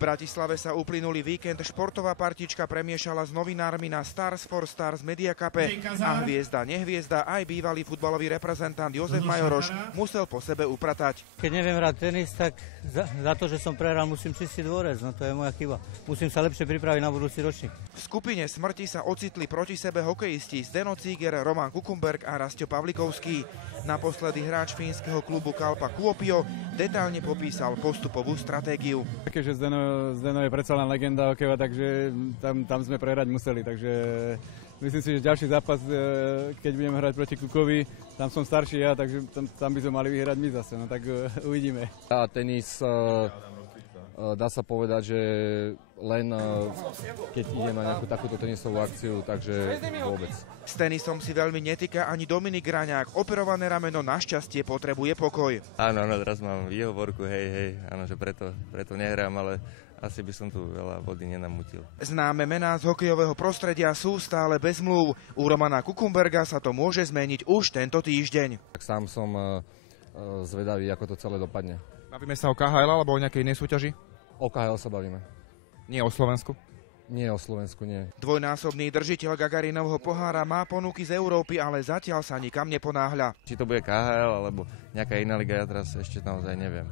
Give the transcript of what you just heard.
V Bratislave sa uplynulý víkend športová partička premiešala s novinármi na Stars for Stars Media Cupe a hviezda, nehviezda, aj bývalý futbalový reprezentant Jozef Majoroš musel po sebe upratať. Keď neviem hrať tenis, tak za to, že som prehral, musím čistiť dvorec, no to je moja chyba. Musím sa lepšie pripraviť na budúci ročník. V skupine smrti sa ocitli proti sebe hokejisti Zdeno Cíger, Roman Kukumberg a Rastio Pavlikovský. Naposledy hráč fínskeho klubu Kalpa Kuopio detailne popísal postupovú stratégiu. Keďže Zdeno je predsa len legenda hokejova, takže tam sme prehrať museli, takže myslím si, že ďalší zápas, keď budeme hrať proti Kukovi, tam som starší ja, takže tam by sme mali vyhrať my zase, no tak uvidíme. A tenis, dá sa povedať, že len keď ide na nejakú takúto tenisovú akciu, takže vôbec. S tenisom si veľmi netýka ani Dominik Raňák. Operované rameno našťastie potrebuje pokoj. Áno, teraz mám výhovorku, hej, áno, že preto nehrám, ale asi by som tu veľa vody nenamútil. Známe mená z hokejového prostredia sú stále bez zmluv. U Romana Kukumberga sa to môže zmeniť už tento týždeň. Tak sám som zvedavý, ako to celé dopadne. Bavíme sa o KHL alebo o nejakej inej súťaži? O KHL sa bavíme. Nie o Slovensku? Nie o Slovensku, nie. Dvojnásobný držiteľ Gagarinovho pohára má ponuky z Európy, ale zatiaľ sa nikam neponáhľa. Či to bude KHL alebo nejaká iná liga, ja teraz ešte naozaj neviem.